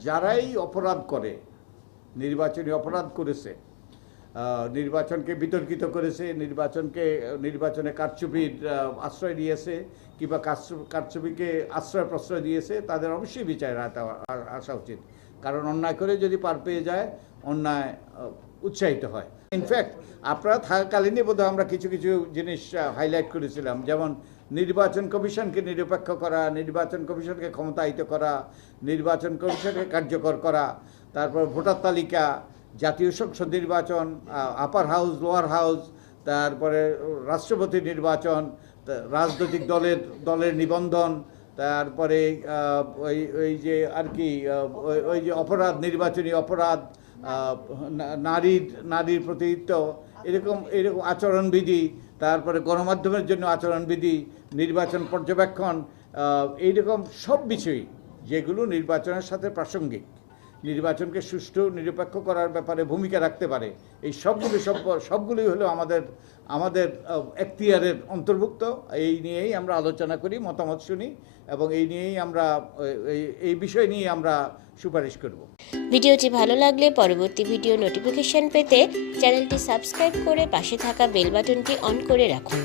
যারাই অপরাধ করে, নির্বাচনী অপরাধ করেছে নির্বাচনকে বিতর্কিত করেছে, নির্বাচনকে, নির্বাচনে কারচুপির আশ্রয় দিয়েছে কিংবা কারচু- কারচুপিকে আশ্রয় প্রশ্রয় দিয়েছে, তাদের অবশ্যই বিচার আসা উচিত। কারণ অন্যায় করে যদি পার পেয়ে যায়, অন্যায় উৎসাহিত হয়। ইনফ্যাক্ট আপনারা থাকাকালীনই বোধহয় আমরা কিছু কিছু জিনিস হাইলাইট করেছিলাম। যেমন নির্বাচন কমিশনকে নিরপেক্ষ করা, নির্বাচন কমিশনকে ক্ষমতায়িত করা, নির্বাচন কমিশনকে কার্যকর করা, তারপর ভোটার তালিকা, জাতীয় সংসদ নির্বাচন আপার হাউস লোয়ার হাউস তারপরে রাষ্ট্রপতি নির্বাচন রাজনৈতিক দলের দলের নিবন্ধন, তারপরে ওই ওই যে আর কি ওই- যে অপরাধ, নির্বাচনী অপরাধ নারীর নারীর প্রতিনিধিত্ব এরকম এরকম আচরণবিধি তারপরে গণমাধ্যমের জন্য আচরণবিধি নির্বাচন পর্যবেক্ষণ এইরকম সব বিষয়ই যেগুলো নির্বাচনের সাথে প্রাসঙ্গিক। নির্বাচনকে সুষ্ঠু নিরপেক্ষ করার ব্যাপারে ভূমিকা রাখতে পারে। এই সবগুলি সব সবগুলোই হলো আমাদের আমাদের আহ, এখতিয়ারের অন্তর্ভুক্ত। এই নিয়েই আমরা আলোচনা করি মতামত শুনি এবং এই নিয়েই আমরা এই বিষয় নিয়ে আমরা সুপারিশ করব। ভিডিওটি ভালো লাগলে পরবর্তী ভিডিও নোটিফিকেশন পেতে চ্যানেলটি সাবস্ক্রাইব করে পাশে থাকা বেল বাটনটি অন করে রাখুন।